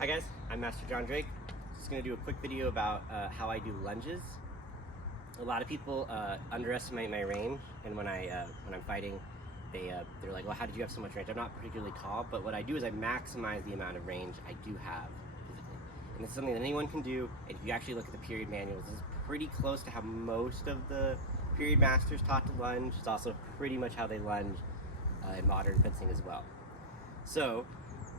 Hi guys, I'm Master John Drake. Just going to do a quick video about how I do lunges. A lot of people underestimate my range, and when I'm fighting, they're like, well, how did you have so much range? I'm not particularly tall, but what I do is I maximize the amount of range I do have physically. And this is something that anyone can do, and if you actually look at the period manuals, this is pretty close to how most of the period masters taught to lunge. It's also pretty much how they lunge in modern fencing as well. So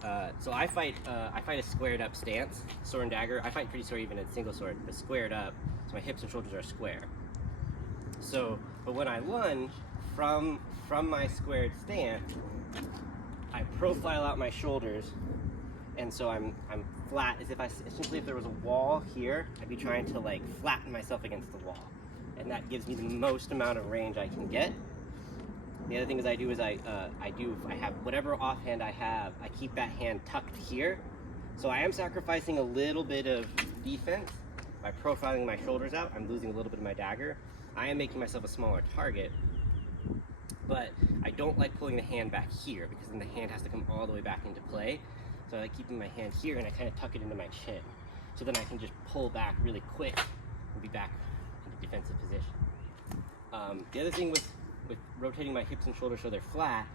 I fight a squared up stance, sword and dagger. I fight pretty square even in single sword, but squared up, so my hips and shoulders are square. So, but when I lunge from my squared stance, I profile out my shoulders, and so I'm flat, as if essentially if there was a wall here, I'd be trying to like flatten myself against the wall, and that gives me the most amount of range I can get. The other thing is I have whatever offhand I have, I keep that hand tucked here. So I am sacrificing a little bit of defense by profiling my shoulders out. I'm losing a little bit of my dagger. I am making myself a smaller target, but I don't like pulling the hand back here because then the hand has to come all the way back into play. So I like keeping my hand here and I kind of tuck it into my chin. So then I can just pull back really quick and be back in a defensive position. The other thing with rotating my hips and shoulders so they're flat,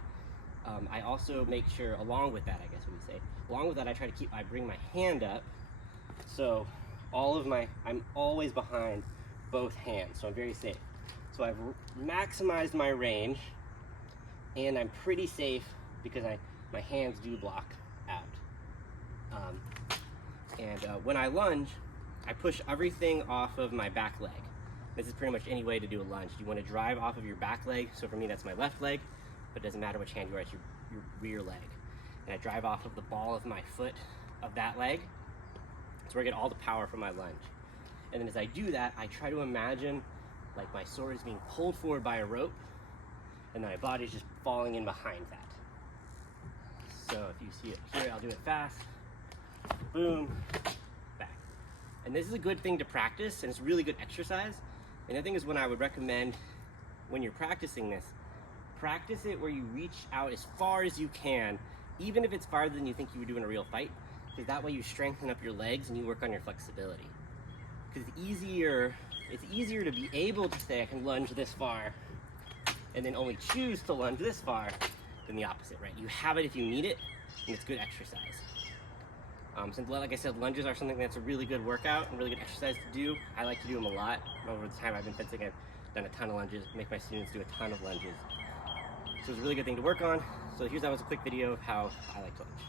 I also make sure, along with that, I guess what we say, along with that I bring my hand up, so I'm always behind both hands, so I'm very safe. So I've maximized my range, and I'm pretty safe because my hands do block out. When I lunge, I push everything off of my back leg. This is pretty much any way to do a lunge. You want to drive off of your back leg, so for me that's my left leg, but it doesn't matter which hand you are, it's your rear leg. And I drive off of the ball of my foot of that leg. That's where I get all the power from my lunge. And then as I do that, I try to imagine like my sword is being pulled forward by a rope, and then my body's just falling in behind that. So if you see it here, I'll do it fast. Boom, back. And this is a good thing to practice, and it's really good exercise. And the thing is, when I would recommend, when you're practicing this, practice it where you reach out as far as you can, even if it's farther than you think you would do in a real fight, because that way you strengthen up your legs and you work on your flexibility. Because it's easier to be able to say I can lunge this far and then only choose to lunge this far than the opposite, right? You have it if you need it, and it's good exercise. Since, like I said, lunges are something that's a really good workout and really good exercise to do. I like to do them a lot. Over the time I've been fencing, I've done a ton of lunges, make my students do a ton of lunges. So it's a really good thing to work on. So here's that was a quick video of how I like to lunge.